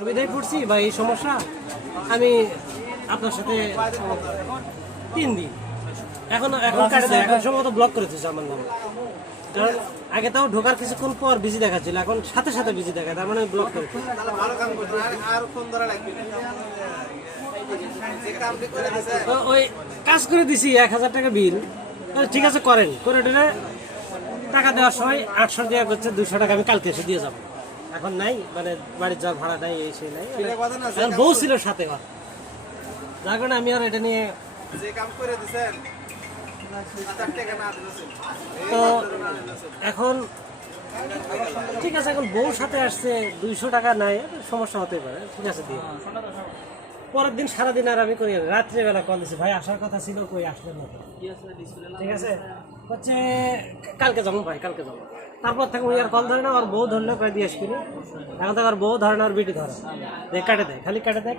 সুবিধায় পড়ছি বা এই সমস্যা আমি আপনার সাথে 3 দিন এখন এখন কাটে দেয়, এখন সম্ভবত ব্লক করে দিয়েছে আমার নাম। কারণ আগে তাও ঢোকার কিছুক্ষণ পর বিজি দেখাচ্ছিল, এখন সাথে সাথে বিজি দেখায়, তার মানে ব্লক করে দিয়েছে। তো ওই কাজ করে দিছি 1000 টাকা বিল, ঠিক আছে করেন করে দিলে টাকা দেওয়ার সময় 800 দেওয়া করছে, 200 টাকা আমি কালকে এসে দিয়ে যাবো। এখন নাই, মানে বাড়ির যাওয়ার ভাড়া নাই, এই সেই নাই, এখন বউ ছিল সাথে, যার কারণে আমি আর এটা নিয়ে তো এখন ঠিক আছে, এখন বউ সাথে আসছে, 200 টাকা নাই, সমস্যা হতে পারে, ঠিক আছে দিয়ে। পরের দিন সারাদিন আর আমি করি, রাত্রেবেলা কল দিচ্ছি, ভাই আসার কথা ছিল, কই আসলেন না, ঠিক আছে হচ্ছে কালকে যাবো ভাই, কালকে যাবো। তারপর থেকে ওই আর কল ধরে না, আর বউ ধরলে কয়ে দিয়ে আসবি, এখন তো আর বউ ধরে না, আর বিটি ধরে, কাটে দেয়, খালি কাটে দেয়।